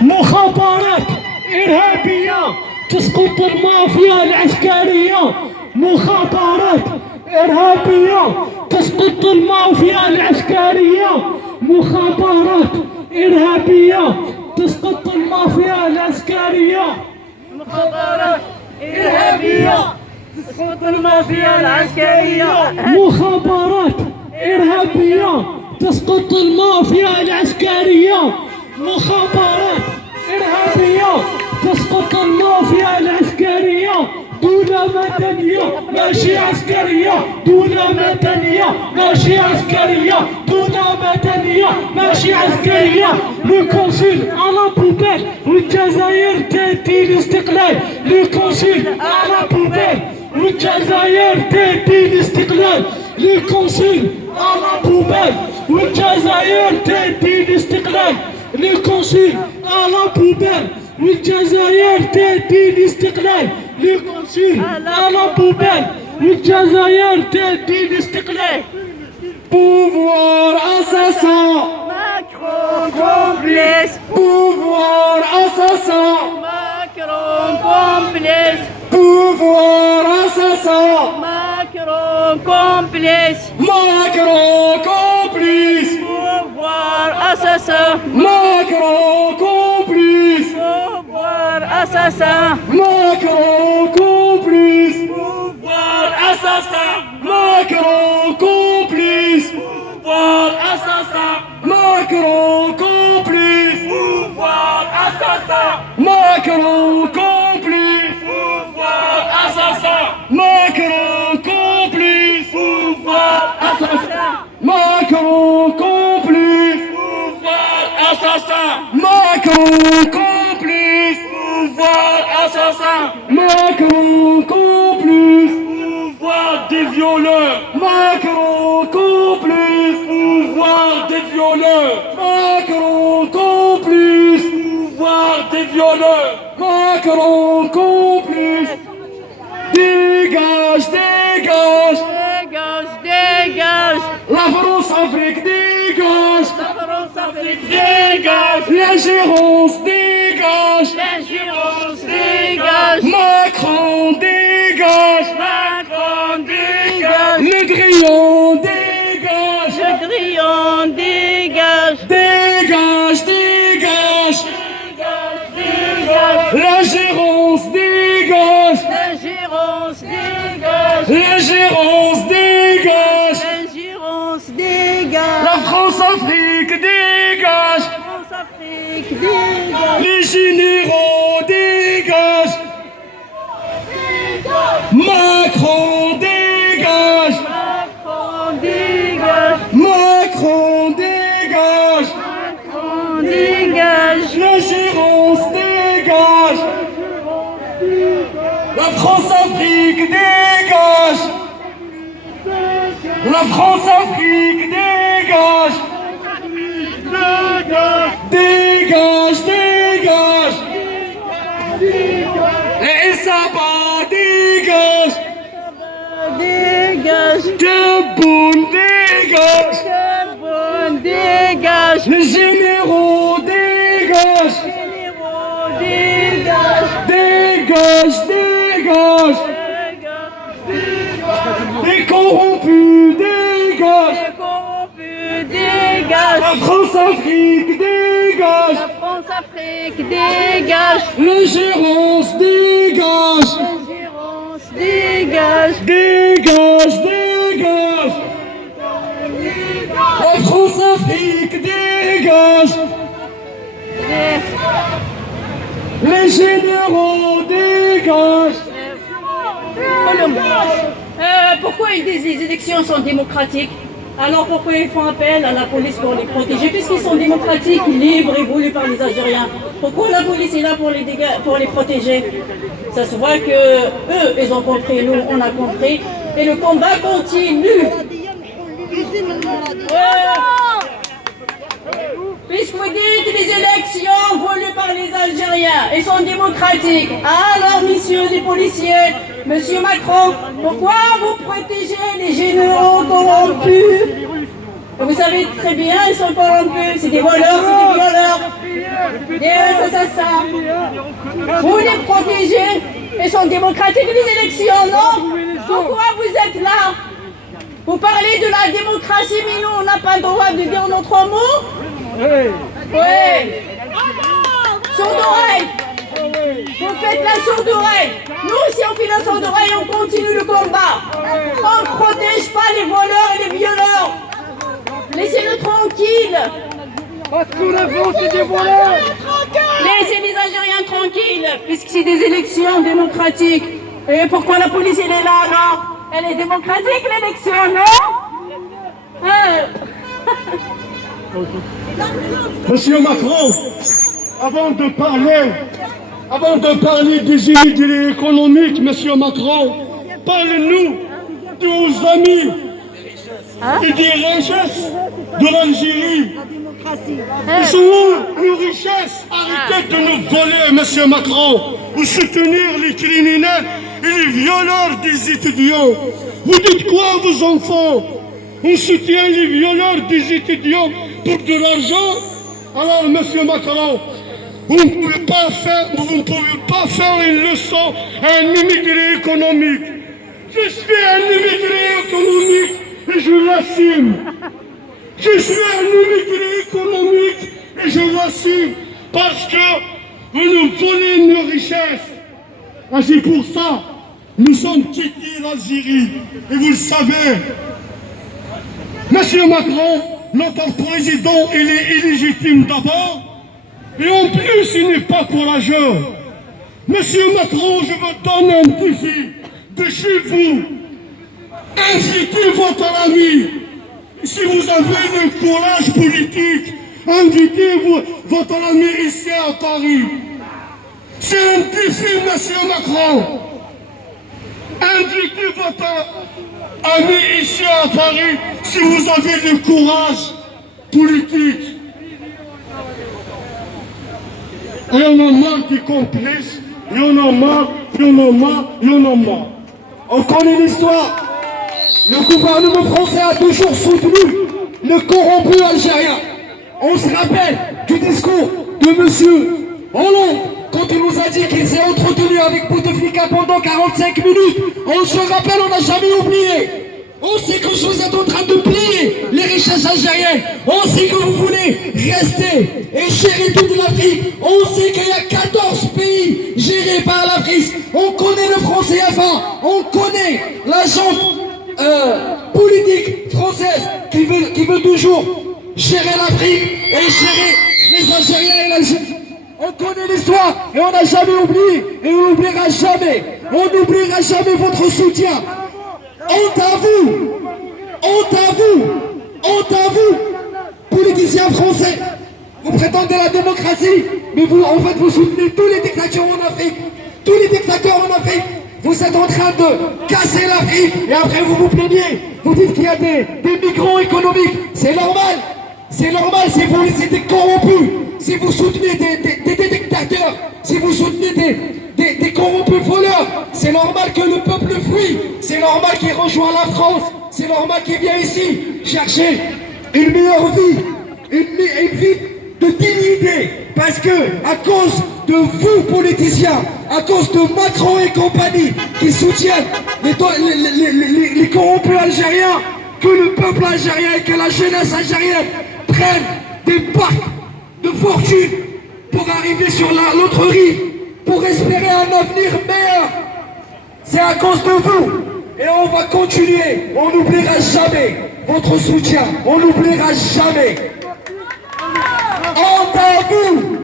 مخابرات إرهابية تسقط المافيا العسكرية. مخابرات إرهابية تسقط المافيا العسكرية. مخابرات إرهابية تسقط المافيا العسكرية. مخابرات إرهابية تسقط المافيا العسكرية. مخابرات إرهابية تسقط المافيا العسكرية. مخابرات إرهابية تسقط المافيا العسكرية. دولة مدنية ماشي عسكرية. دولة مدنية ماشي عسكرية. دولة مدنية ماشي عسكرية. لو كونسول على بوبيل والجزائر تهدي الاستقلال. لو كونسول على بوبيل والجزائر تهدي الاستقلال. لو كونسول على بوبيل والجزائر تهدي الاستقلال. لو كونسول على بوبيل والجزائر تهدي الاستقلال. لو كونسول على بوبيل والجزائر تهدي الاستقلال. Pouvoir assassin. Macron complice. Pouvoir assassin. Macron complice. Pouvoir assassin. Macron complice. Macron complice. Pouvoir assassin. Macron complice. Pouvoir assassin. Macron complice. Pouvoir assassin. Macron complice. Pouvoir assassin. Macron complice. Pouvoir assassin. Macron complice. Pouvoir assassin. Macron complice. Pouvoir assassin. Macron complice. Pouvoir assassin. Macron complice. Pouvoir assassin. Macron complice. Pouvoir des violeurs. Macron complice. Pouvoir des violeurs. Macron complice. Pouvoir des violeurs. Macron complice. Dégage, dégage. Dégage, dégage. La France-Afrique dégage. La France-Afrique dégage. L'ingérence dégage. L'ingérence dégage. Macron dégage. Macron dégage. Le grillon dégage. Le grillon dégage. Dégage, dégage. Dégage. L'ingérence dégage. L'ingérence dégage. L'ingérence dégage. L'ingérence dégage. La France-Afrique dégage. France-Afrique dégage. Les généraux dégagent. Macron dégage. Macron dégage. Macron dégage. Macron dégage. L'ingérence dégage. La France-Afrique dégage. La France-Afrique dégage. Dégage, dégage. Et ça va, dégage. Dégage. Tebboune dégage. Tebboune dégage. Les généraux dégage. Généraux dégage. Dégage, dégage. Les corrompus dégage. Les corrompus dégage. La France-Afrique dégage. La France-Afrique dégage. L'ingérence dégage. L'ingérence dégage. Dégage, dégage. La France-Afrique dégage. Les généraux dégagent. Pourquoi ils disent que les élections sont démocratiques? Alors pourquoi ils font appel à la police pour les protéger? Puisqu'ils sont démocratiques, libres et voulus par les Algériens. Pourquoi la police est là pour les protéger? Ça se voit que eux, ils ont compris, nous, on a compris. Et le combat continue. Puisque vous dites que les élections voulues par les Algériens et sont démocratiques, alors, messieurs les policiers, monsieur Macron, pourquoi vous protégez les généraux corrompus? Vous savez très bien, ils sont corrompus, c'est des voleurs, c'est des violeurs. Vous les protégez et sont démocratiques les élections, non? Pourquoi vous êtes là? Vous parlez de la démocratie, mais nous, on n'a pas le droit de dire notre mot? Oui. Sourde oreille. Vous faites la sourde oreille. Nous aussi, on fait la sourde oreille, on continue le combat. On ne protège pas les voleurs et les violeurs. Laissez-le tranquille. Parce que la France est des voleurs. Laissez les Algériens tranquilles, puisque c'est des élections démocratiques. Et pourquoi la police, elle est là, alors? Elle est démocratique, l'élection, non? Monsieur Macron, avant de parler des immigrés économiques, Monsieur Macron, parlez-nous de vos amis et des richesses de l'Algérie. Ils sont où nos richesses? Arrêtez de nous voler, Monsieur Macron, ou soutenir les criminels et les violeurs des étudiants. Vous dites quoi à vos enfants? On soutient les violeurs des étudiants pour de l'argent? Alors, Monsieur Macron, vous ne pouvez pas faire une leçon à un immigré économique. Je suis un immigré économique et je l'assume. Je suis un immigré économique et je l'assume parce que vous nous volez nos richesses. Et c'est pour ça que nous sommes quittés l'Algérie. Et vous le savez. Monsieur Macron, notre président, il est illégitime d'abord. Et en plus, il n'est pas courageux. Monsieur Macron, je vous donne un défi de chez vous. Invitez votre ami. Si vous avez le courage politique, invitez votre ami ici à Paris. C'est un défi, Monsieur Macron. Invitez votre ami ici à Paris si vous avez le courage politique. Et on en a marre des complices, et on en a marre. On connaît l'histoire. Le gouvernement français a toujours soutenu le corrompu algérien. On se rappelle du discours de monsieur Hollande quand il nous a dit qu'il s'est entretenu avec Bouteflika pendant 45 minutes. On se rappelle, on n'a jamais oublié. On sait que vous êtes en train de plier les richesses algériennes. On sait que vous voulez rester et gérer toute l'Afrique. On sait qu'il y a 14 pays gérés par l'Afrique. On connaît le franc CFA. On connaît la jante politique française qui veut toujours gérer l'Afrique et gérer les Algériens et l'Algérie. On connaît l'histoire et on n'a jamais oublié et on n'oubliera jamais. On n'oubliera jamais votre soutien. Honte à vous! Honte à vous! Honte à vous! Politiciens français! Vous prétendez la démocratie, mais vous, en fait, vous soutenez tous les dictateurs en Afrique. Tous les dictateurs en Afrique. Vous êtes en train de casser l'Afrique et après vous vous plaignez. Vous dites qu'il y a des migrants économiques. C'est normal. C'est normal si vous êtes des corrompus. Si vous soutenez des dictateurs. Si vous soutenez des corrompus voleurs. C'est normal que le peuple fuit. C'est normal qu'il rejoigne la France. C'est normal qu'il vienne ici chercher une meilleure vie. Une vie de dignité. Parce que, à cause de vous, politiciens, à cause de Macron et compagnie, qui soutiennent les corrompus algériens, que le peuple algérien et que la jeunesse algérienne prennent des barques de fortune pour arriver sur l'autre rive, pour espérer un avenir meilleur. C'est à cause de vous. Et on va continuer. On n'oubliera jamais votre soutien. On n'oubliera jamais. Honte à vous!